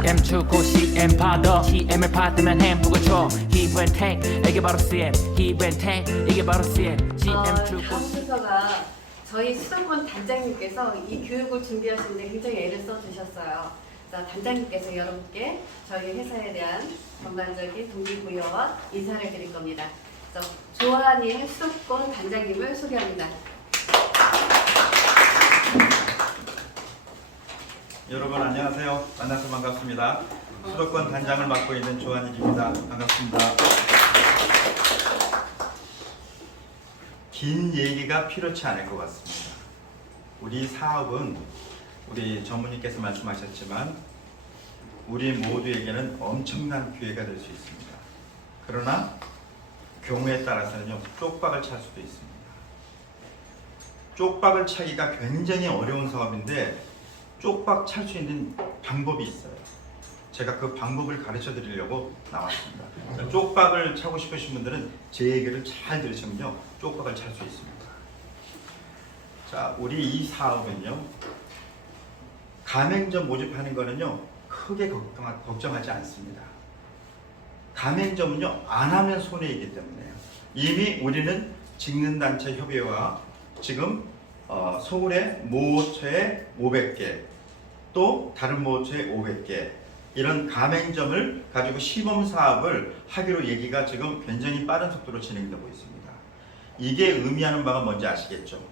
CM 주고 CM 받아 CM을 받으면 햄버거 줘 Give and take 이게 바로 CM Give and take 이게 바로 CM CM 주고 다음 순서가 저희 수도권 단장님께서 이 교육을 준비하시는데 굉장히 애를 써주셨어요. 자, 단장님께서 여러분께 저희 회사에 대한 전반적인 동기부여와 인사를 드릴 겁니다. 자, 조한일 수도권 단장님을 소개합니다. 여러분 안녕하세요. 만나서 반갑습니다. 수도권 단장을 맡고 있는 조한일입니다. 반갑습니다. 긴 얘기가 필요치 않을 것 같습니다. 우리 사업은 우리 전무님께서 말씀하셨지만 우리 모두에게는 엄청난 기회가 될 수 있습니다. 그러나 경우에 따라서는요 쪽박을 찰 수도 있습니다. 쪽박을 차기가 굉장히 어려운 사업인데 쪽박 찰 수 있는 방법이 있어요. 제가 그 방법을 가르쳐 드리려고 나왔습니다. 쪽박을 차고 싶으신 분들은 제 얘기를 잘 들으시면요 쪽박을 찰 수 있습니다. 자, 우리 이 사업은요 가맹점 모집하는 거는요 크게 걱정하지 않습니다. 가맹점은요 안 하면 손해이기 때문에요. 이미 우리는 직능단체 협의회와 지금 서울의 모호체에 500개 또 다른 모호체에 500개 이런 가맹점을 가지고 시범 사업을 하기로 얘기가 지금 굉장히 빠른 속도로 진행되고 있습니다. 이게 의미하는 바가 뭔지 아시겠죠?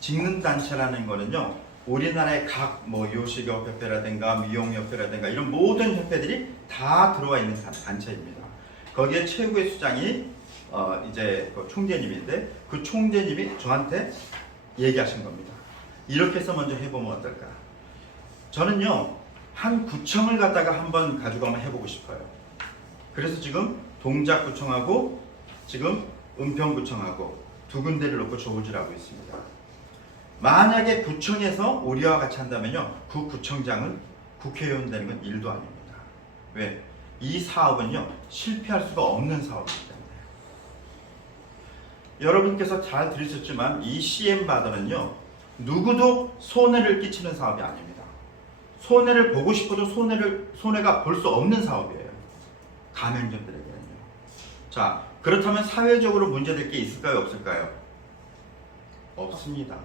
직능단체라는 거는요 우리나라의 각 요식업협회라든가 미용협회라든가 이런 모든 협회들이 다 들어와 있는 단체입니다. 거기에 최고의 수장이 이제 그 총재님인데 그 총재님이 저한테 얘기하신 겁니다. 이렇게 해서 먼저 해보면 어떨까? 저는요 한 구청을 갖다가 한번 가지고 한번 해보고 싶어요. 그래서 지금 동작구청하고 지금 은평구청하고 두 군데를 놓고 조우질 하고 있습니다. 만약에 구청에서 우리와 같이 한다면요 그 구청장은 국회의원 되는 건 일도 아닙니다. 왜? 이 사업은요 실패할 수가 없는 사업이기 때문에. 여러분께서 잘 들으셨지만 이 CM 바다는요 누구도 손해를 끼치는 사업이 아닙니다. 손해를 보고 싶어도 손해가 볼 수 없는 사업이에요. 가맹점들에게는요. 자, 그렇다면 사회적으로 문제될 게 있을까요? 없을까요? 없습니다.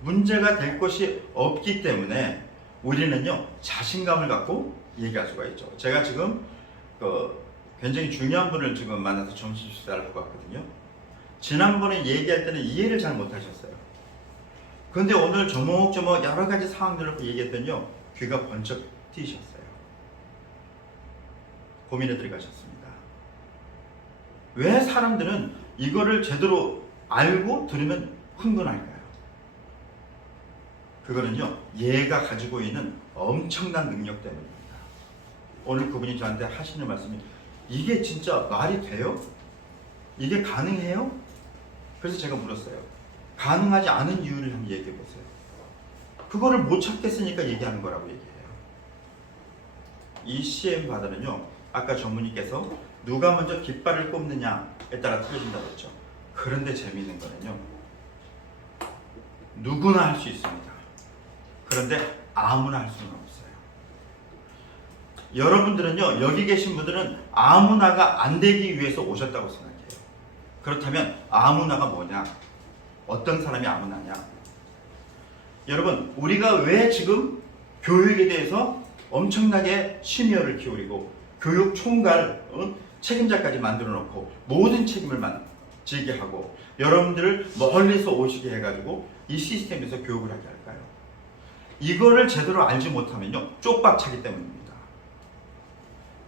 문제가 될 것이 없기 때문에 우리는요 자신감을 갖고 얘기할 수가 있죠. 제가 지금 굉장히 중요한 분을 지금 만나서 점심 식사를 하고 왔거든요. 지난번에 얘기할 때는 이해를 잘 못하셨어요. 그런데 오늘 조목조목 여러 가지 상황들을 얘기했더니요 귀가 번쩍 트이셨어요. 고민에 들어가셨습니다. 왜 사람들은 이거를 제대로 알고 들으면 흥분할까요? 그거는요 얘가 가지고 있는 엄청난 능력 때문입니다. 오늘 그분이 저한테 하시는 말씀이 이게 진짜 말이 돼요? 이게 가능해요? 그래서 제가 물었어요. 가능하지 않은 이유를 한번 얘기해 보세요. 그거를 못 찾겠으니까 얘기하는 거라고 얘기해요. 이 CM 바다는요 아까 전무님께서 누가 먼저 깃발을 꼽느냐에 따라 틀어진다고 했죠. 그런데 재미있는 거는요 누구나 할 수 있습니다. 그런데 아무나 할 수는 없어요. 여러분들은요 여기 계신 분들은 아무나가 안 되기 위해서 오셨다고 생각해요. 그렇다면 아무나가 뭐냐? 어떤 사람이 아무나냐? 여러분 우리가 왜 지금 교육에 대해서 엄청나게 심혈을 기울이고 교육 총괄 책임자까지 만들어 놓고 모든 책임을 지게 하고 여러분들을 멀리서 오시게 해가지고 이 시스템에서 교육을 하게 할까요? 이거를 제대로 알지 못하면요 쪽박차기 때문입니다.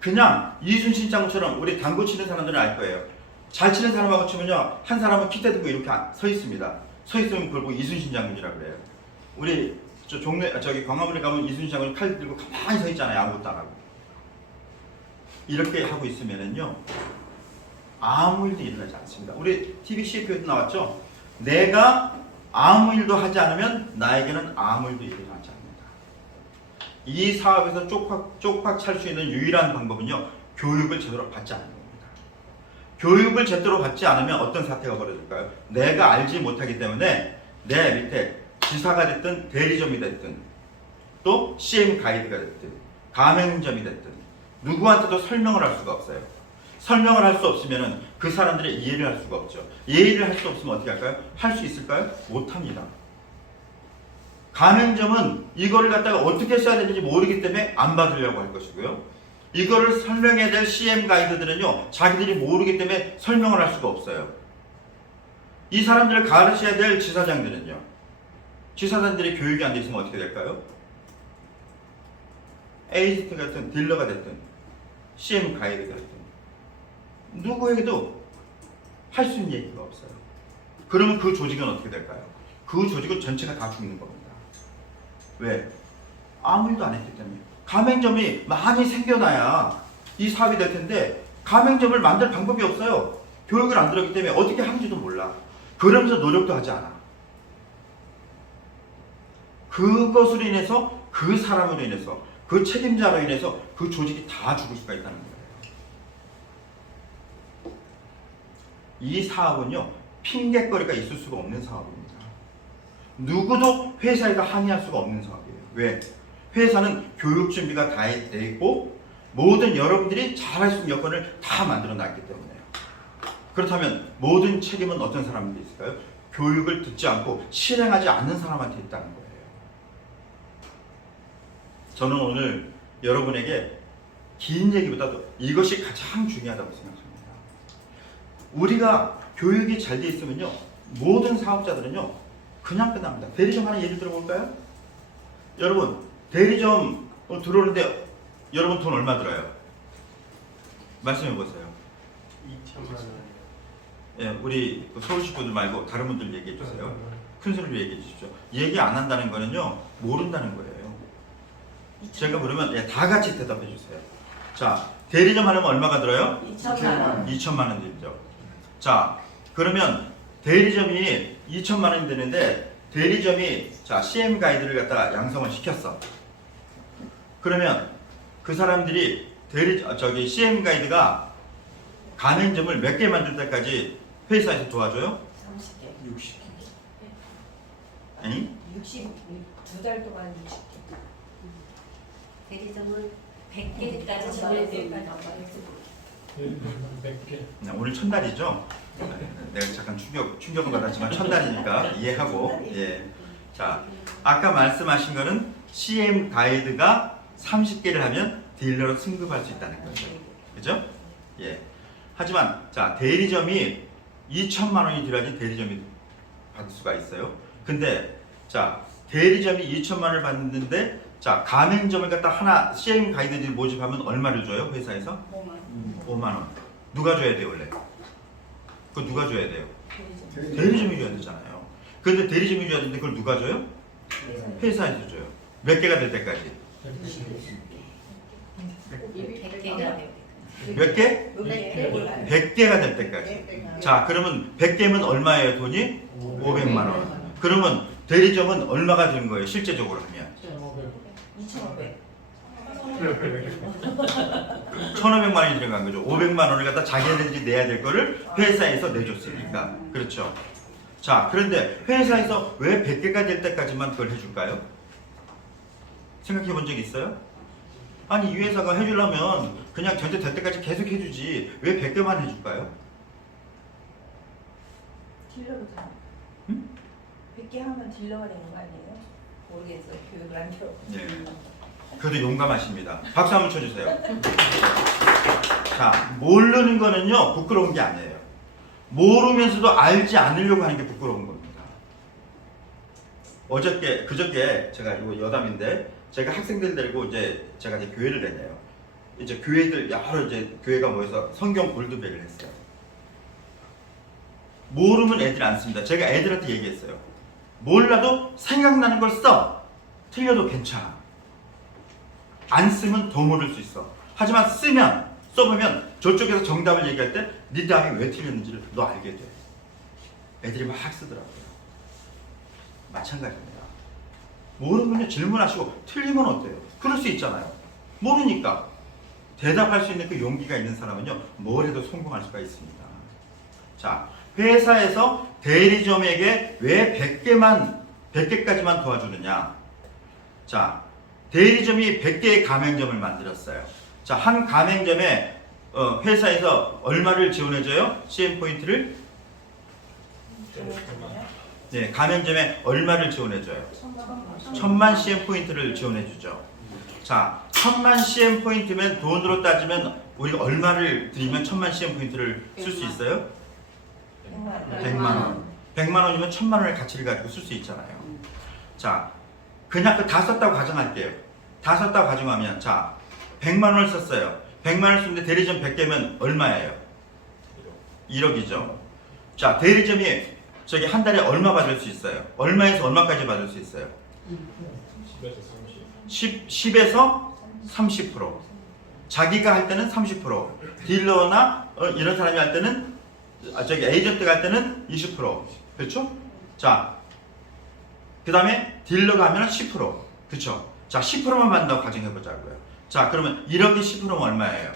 그냥 이순신 장군처럼 우리 당구 치는 사람들은 알 거예요. 잘 치는 사람하고 치면요 한 사람은 깃대 들고 이렇게 서 있습니다. 서 있으면 그걸 보고 이순신 장군이라고 그래요. 우리 저기 광화문에 가면 이순신 장군이 칼 들고 가만히 서 있잖아요. 아무것도 안 하고. 이렇게 하고 있으면은요 아무 일도 일어나지 않습니다. 우리 TV CF에도 나왔죠. 내가 아무 일도 하지 않으면 나에게는 아무 일도 일어나지 않는다. 이 사업에서 쪽박 찰 수 있는 유일한 방법은요 교육을 제대로 받지 않는 겁니다. 교육을 제대로 받지 않으면 어떤 사태가 벌어질까요? 내가 알지 못하기 때문에 내 밑에 지사가 됐든 대리점이 됐든 또 CM 가이드가 됐든 가맹점이 됐든 누구한테도 설명을 할 수가 없어요. 설명을 할 수 없으면 그 사람들의 이해를 할 수가 없죠. 이해를 할 수 없으면 어떻게 할까요? 할 수 있을까요? 못합니다. 가맹점은 이거를 갖다가 어떻게 써야 되는지 모르기 때문에 안 받으려고 할 것이고요. 이거를 설명해야 될 CM 가이드들은요, 자기들이 모르기 때문에 설명을 할 수가 없어요. 이 사람들을 가르쳐야 될 지사장들은요, 지사장들이 교육이 안 돼 있으면 어떻게 될까요? 에이전트 같은 딜러가 됐든 CM 가이드가 됐든 누구에게도 할 수 있는 얘기가 없어요. 그러면 그 조직은 어떻게 될까요? 그 조직은 전체가 다 죽는 겁니다. 왜? 아무 일도 안 했기 때문에. 가맹점이 많이 생겨나야 이 사업이 될 텐데 가맹점을 만들 방법이 없어요. 교육을 안 들었기 때문에 어떻게 하는지도 몰라. 그러면서 노력도 하지 않아. 그것으로 인해서, 그 사람으로 인해서, 그 책임자로 인해서 그 조직이 다 죽을 수가 있다는 거예요. 이 사업은요, 핑계거리가 있을 수가 없는 사업입니다. 누구도 회사에다 항의할 수가 없는 사업이에요. 왜? 회사는 교육 준비가 다 돼 있고 모든 여러분들이 잘할 수 있는 여건을 다 만들어 놨기 때문에요. 그렇다면 모든 책임은 어떤 사람한테 있을까요? 교육을 듣지 않고 실행하지 않는 사람한테 있다는 거예요. 저는 오늘 여러분에게 긴 얘기보다도 이것이 가장 중요하다고 생각합니다. 우리가 교육이 잘 돼 있으면요, 모든 사업자들은요 그냥 끝납니다. 대리점 하나 예를 들어볼까요? 여러분, 대리점 들어오는데 여러분 돈 얼마 들어요? 말씀해 보세요. 2천만 원. 예, 우리 서울시 분들 말고 다른 분들 얘기해 주세요. 큰 소리로 얘기해 주십시오. 얘기 안 한다는 거는요, 모른다는 거예요. 제가 물으면 예, 다 같이 대답해 주세요. 자, 대리점 하려면 얼마가 들어요? 2천만 원. 2천만 원 들죠. 자, 그러면 대리점이 2천만 원이 되는데 대리점이 자 CM 가이드를 갖다가 양성을 시켰어. 그러면 그 사람들이 CM 가이드가 가맹점을 몇 개 만들 때까지 회사에서 도와줘요? 30개. 60개. 아니? 2달 동안 60개. 대리점은 100개까지 지원해 드립니다. 100개. 오늘 첫날이죠? 내가 잠깐 충격은 받았지만 첫날이니까 이해하고. 예. 자, 아까 말씀하신 거는 CM 가이드가 30개를 하면 딜러로 승급할 수 있다는 거죠. 그죠? 예. 하지만 자, 대리점이 2천만 원이 들어야지 대리점이 받을 수가 있어요. 근데 자, 대리점이 2천만 원을 받는데 자, 가맹점을 갖다 하나 CM 가이드들이 모집하면 얼마를 줘요? 회사에서? 5만 원. 누가 줘야 돼요, 원래? 그거 누가 줘야 돼요? 대리점이 줘야 되잖아요. 근데 대리점이 줘야 되는데 그걸 누가 줘요? 회사에서 줘요. 몇 개가 될 때까지? 100개가 돼요. 몇 개? 100개가 될 때까지. 자, 그러면 100개면 얼마예요, 돈이? 500만 원. 그러면 대리점은 얼마가 된 거예요, 실제적으로 하면? 2,500. 1,500만 원이 들어간 거죠. 500만 원을 갖다 자기네들이 내야 될 거를 회사에서 내줬으니까. 그렇죠. 자, 그런데 회사에서 왜 100개가 될 때까지만 그걸 해줄까요? 생각해 본 적 있어요? 아니, 이 회사가 해주려면 그냥 전체 될 때까지 계속 해주지 왜 100개만 해줄까요? 딜러로 다. 응? 100개 하면 딜러가 되는 거 아니에요? 모르겠어요. 교육을 안 들어. 예. 그래도 용감하십니다. 박수 한번 쳐주세요. 자, 모르는 거는요 부끄러운 게 아니에요. 모르면서도 알지 않으려고 하는 게 부끄러운 겁니다. 그저께 제가 이거 여담인데 제가 학생들 데리고 이제 제가 이제 교회를 다녀요. 이제 교회들 여러 이제 교회가 모여서 성경 골드백을 했어요. 모르면 애들 안 씁니다. 제가 애들한테 얘기했어요. 몰라도 생각나는 걸 써. 틀려도 괜찮아. 안 쓰면 더 모를 수 있어. 하지만 써보면 저쪽에서 정답을 얘기할 때 네 답이 왜 틀렸는지를 너 알게 돼. 애들이 막 쓰더라고요. 마찬가지입니다. 모르면 질문하시고 틀리면 어때요? 그럴 수 있잖아요. 모르니까 대답할 수 있는 그 용기가 있는 사람은요 뭘 해도 성공할 수가 있습니다. 자, 회사에서 대리점에게 왜 100개까지만 도와주느냐? 자, 대리점이 100개의 가맹점을 만들었어요. 자, 한 가맹점에 회사에서 얼마를 지원해줘요? CM 포인트를? 네, 가맹점에 얼마를 지원해줘요? 1000만 CM 포인트를 지원해주죠. 자, 1000만 CM 포인트면 돈으로 따지면 우리가 얼마를 드리면 1000만 CM 포인트를 쓸 수 있어요? 100만 원. 100만 원이면 1000만 원의 가치를 가지고 쓸 수 있잖아요. 자, 그냥 그 다 썼다고 가정할게요. 다 썼다고 가정하면, 자, 100만 원을 썼어요. 100만 원을 썼는데 대리점 100개면 얼마예요? 1억이죠. 자, 대리점이 저기 한 달에 얼마 받을 수 있어요? 얼마에서 얼마까지 받을 수 있어요? 10에서 30%. 자기가 할 때는 30%. 딜러나 이런 사람이 할 때는 저기 에이전트가 할 때는 20%. 그렇죠? 자, 그 다음에 딜러가 하면 10%. 그렇죠? 자, 10%만 받는다고 가정해 보자고요. 자, 그러면 1억에 10%면 얼마예요?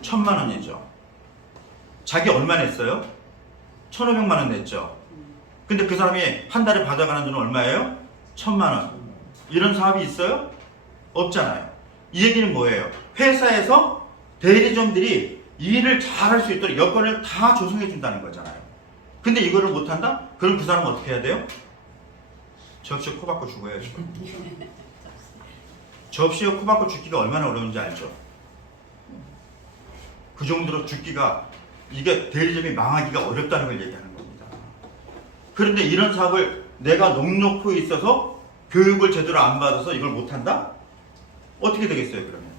1000만 원이죠. 자기 얼마 냈어요? 1500만 원 냈죠. 근데 그 사람이 한 달에 받아가는 돈은 얼마예요? 1000만 원. 이런 사업이 있어요? 없잖아요. 이 얘기는 뭐예요? 회사에서 대리점들이 일을 잘할 수 있도록 여건을 다 조성해 준다는 거잖아요. 근데 이거를 못한다? 그럼 그 사람은 어떻게 해야 돼요? 접시에 코 박고 죽어야죠. 접시에 코 박고 죽기가 얼마나 어려운지 알죠? 그 정도로 죽기가, 이게 대리점이 망하기가 어렵다는 걸 얘기하는 겁니다. 그런데 이런 사업을 내가 녹록포에 있어서 교육을 제대로 안 받아서 이걸 못한다? 어떻게 되겠어요, 그러면?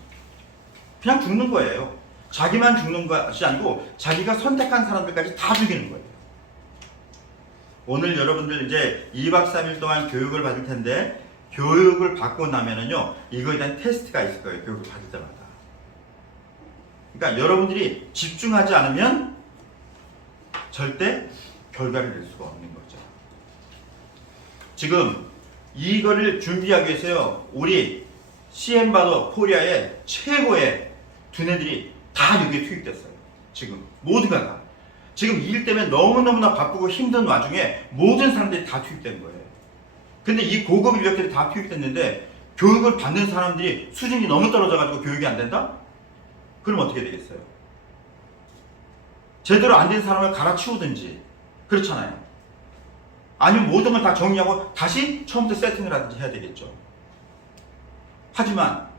그냥 죽는 거예요. 자기만 죽는 것이 아니고 자기가 선택한 사람들까지 다 죽이는 거예요. 오늘 여러분들 이제 2박 3일 동안 교육을 받을 텐데, 교육을 받고 나면은요, 이거에 대한 테스트가 있을 거예요, 교육을 받을 때마다. 그러니까 여러분들이 집중하지 않으면 절대 결과를 낼 수가 없는 거죠. 지금 이거를 준비하기 위해서요, 우리 CM바더 코리아의 최고의 두뇌들이 다 여기에 투입됐어요. 지금 모두가 다. 지금 일 때문에 너무너무나 바쁘고 힘든 와중에 모든 사람들이 다 투입된 거예요. 근데 이 고급 인력들이 다 투입됐는데 교육을 받는 사람들이 수준이 너무 떨어져가지고 교육이 안 된다? 그럼 어떻게 되겠어요? 제대로 안 된 사람을 갈아치우든지, 그렇잖아요. 아니면 모든 걸 다 정리하고 다시 처음부터 세팅을 하든지 해야 되겠죠. 하지만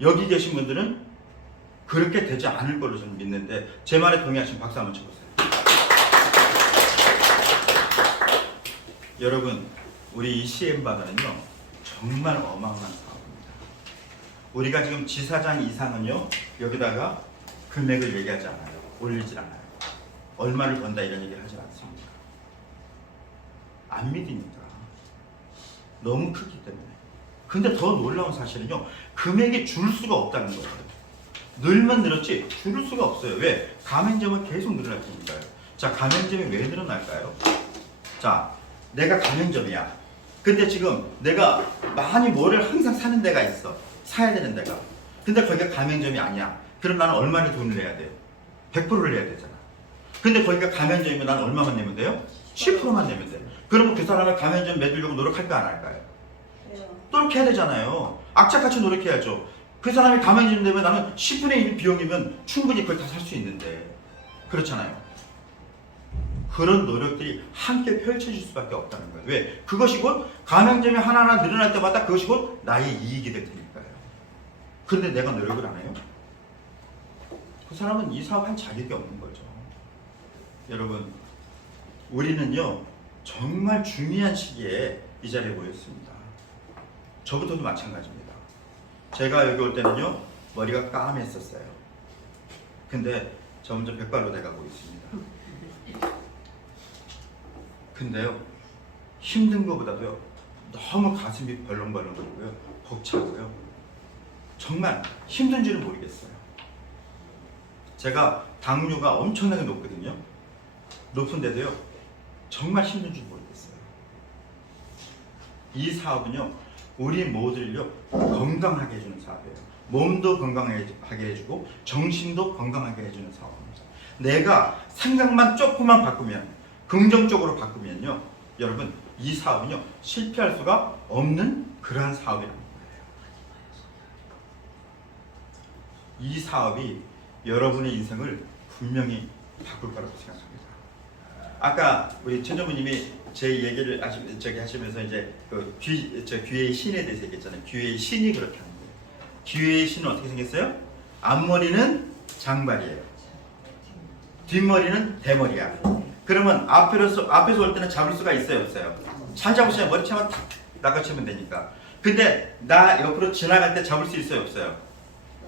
여기 계신 분들은 그렇게 되지 않을 걸로 저는 믿는데, 제 말에 동의하시면 박수 한번 쳐보세요. 여러분, 우리 이 CM바다는요, 정말 어마어마한 사업입니다. 우리가 지금 지사장 이상은요, 여기다가 금액을 얘기하지 않아요. 올리질 않아요. 얼마를 번다 이런 얘기를 하지 않습니다. 안 믿으니까. 너무 크기 때문에. 근데 더 놀라운 사실은요, 금액이 줄 수가 없다는 거예요. 늘면 늘었지 줄을 수가 없어요. 왜? 가맹점은 계속 늘어날 테니까요. 자, 가맹점이 왜 늘어날까요? 자, 내가 가맹점이야. 근데 지금 내가 많이 뭐를 항상 사는 데가 있어. 사야 되는 데가. 근데 거기가 가맹점이 아니야. 그럼 나는 얼마를 돈을 내야 돼요? 100%를 내야 되잖아. 근데 거기가 가맹점이면 나는 얼마만 내면 돼요? 10%만 내면 돼요. 그러면 그 사람을 가맹점 매두려고 노력할까 안 할까요? 노력해야 되잖아요. 악착같이 노력해야죠. 그 사람이 가맹점 되면 나는 10분의 1 비용이면 충분히 그걸 다 살 수 있는데, 그렇잖아요. 그런 노력들이 함께 펼쳐질 수밖에 없다는 거예요. 왜? 그것이 곧 가맹점이 하나하나 늘어날 때마다 그것이 곧 나의 이익이 될 테니까요. 그런데 내가 노력을 안 해요? 그 사람은 이 사업 할 자격이 없는 거죠. 여러분, 우리는요, 정말 중요한 시기에 이 자리에 모였습니다. 저부터도 마찬가지입니다. 제가 여기 올 때는요, 머리가 까맸었어요. 근데 점점 백발로 돼가고 있습니다. 근데요, 힘든 것보다도요, 너무 가슴이 벌렁벌렁거리고요, 벅차고요. 정말 힘든 줄은 모르겠어요. 제가 당뇨가 엄청나게 높거든요. 높은데도요, 정말 힘든 줄 모르겠어요. 이 사업은요, 우리 모두를요, 건강하게 해주는 사업이에요. 몸도 건강하게 해주고 정신도 건강하게 해주는 사업입니다. 내가 생각만 조금만 바꾸면, 긍정적으로 바꾸면요, 여러분, 이 사업은요, 실패할 수가 없는 그러한 사업이라는 거예요. 이 사업이 여러분의 인생을 분명히 바꿀 거라고 생각합니다. 아까 우리 천정부님이 제 얘기를 하시면서 이제 그 귀의 신에 대해서 얘기했잖아요. 귀의 신이 그렇게 하는 거예요. 귀의 신은 어떻게 생겼어요? 앞머리는 장발이에요. 뒷머리는 대머리야. 그러면 앞에서 올 때는 잡을 수가 있어요, 없어요? 잘 잡으시면 머리채만 탁 낚아채면 되니까. 근데 나 옆으로 지나갈 때 잡을 수 있어요, 없어요?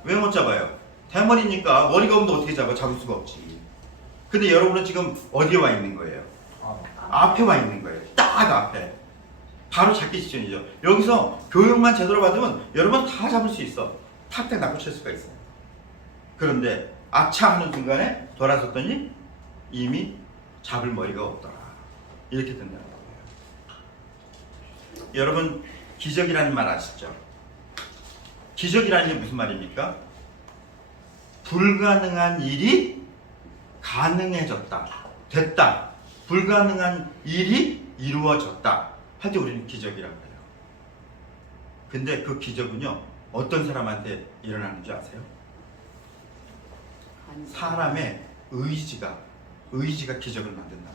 왜 못 잡아요? 대머리니까 머리가 없는데 어떻게 잡아? 잡을 수가 없지. 근데 여러분은 지금 어디에 와 있는 거예요? 앞에 와 있는 거예요. 딱 앞에. 바로 잡기 직전이죠. 여기서 교육만 제대로 받으면 여러분 다 잡을 수 있어. 탁탁 낚아챌 수가 있어요. 그런데 아차 하는 순간에 돌아섰더니 이미 잡을 머리가 없더라. 이렇게 된다는 거예요. 여러분 기적이라는 말 아시죠? 기적이라는 게 무슨 말입니까? 불가능한 일이 가능해졌다. 됐다. 불가능한 일이 이루어졌다. 할 때 우리는 기적이라고 해요. 근데 그 기적은요, 어떤 사람한테 일어나는 줄 아세요? 사람의 의지가 기적을 만든답니다.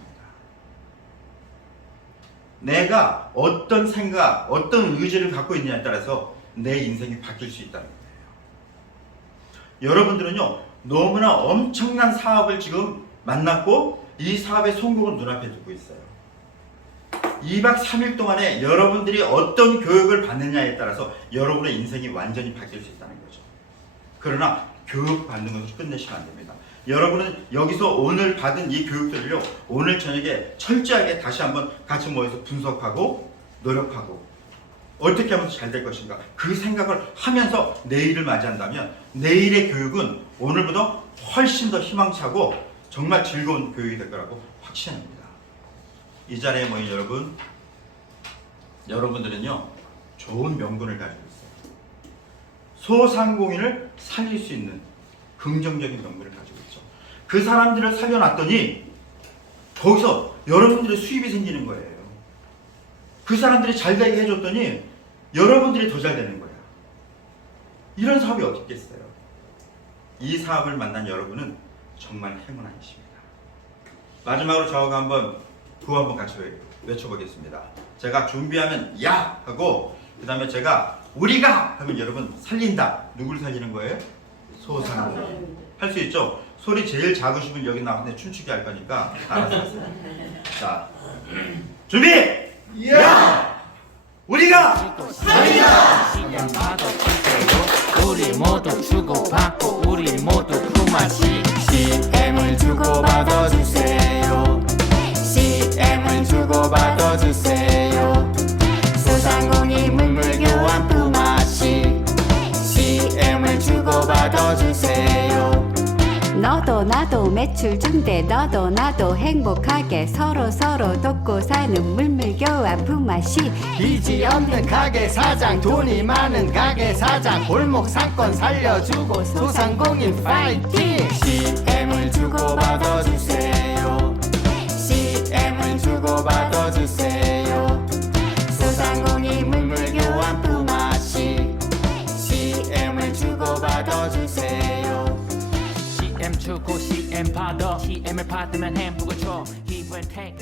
내가 어떤 생각, 어떤 의지를 갖고 있느냐에 따라서 내 인생이 바뀔 수 있다는 거예요. 여러분들은요, 너무나 엄청난 사업을 지금 만났고 이 사업의 성공을 눈앞에 두고 있어요. 2박 3일 동안에 여러분들이 어떤 교육을 받느냐에 따라서 여러분의 인생이 완전히 바뀔 수 있다는 거죠. 그러나 교육 받는 것을 끝내시면 안 됩니다. 여러분은 여기서 오늘 받은 이 교육들을요, 오늘 저녁에 철저하게 다시 한번 같이 모여서 분석하고 노력하고 어떻게 하면 잘 될 것인가, 그 생각을 하면서 내일을 맞이한다면 내일의 교육은 오늘보다 훨씬 더 희망차고 정말 즐거운 교육이 될 거라고 확신합니다. 이 자리에 모인 여러분들은요, 좋은 명분을 가지고 있어요. 소상공인을 살릴 수 있는 긍정적인 명분을 가지고 있죠. 그 사람들을 살려놨더니 거기서 여러분들의 수입이 생기는 거예요. 그 사람들이 잘 되게 해줬더니 여러분들이 더 잘 되는 거야. 이런 사업이 어디 있겠어요? 이 사업을 만난 여러분은 정말 행운아이십니다. 마지막으로 저하고 한번 구호 한번 같이 외쳐보겠습니다. 제가 준비하면 야! 하고 그 다음에 제가 우리가! 하면 여러분 살린다. 누굴 살리는 거예요? 소상공인. 할 수 있죠? 소리 제일 작으시면 여기 나한테 춤추게 할 거니까 알아서 하세요. 자, 준비! 야! 우리가! 우리 모두 주고받고 우리 모두 품앗이 CM을 주고받아 주세요. CM을 주고받아 주세요. 소상공인 물물교환 품앗이 CM을 주고받아 주세요. 너도 나도 매출 중대 너도 나도 행복하게 서로 돕고 사는 물물교환 품앗이 빚이 없는 가게 사장, 돈이 많은 가게 사장, 골목 상권 살려주고 소상공인 파이팅. CM을 주고받아 주세요. CM을 주고받아 주세요. 소상공인 물물교환 품앗이 CM을 주고받아 주세요. CM 주고 CM 받아 CM을 받으면 행복을 줘 Give and take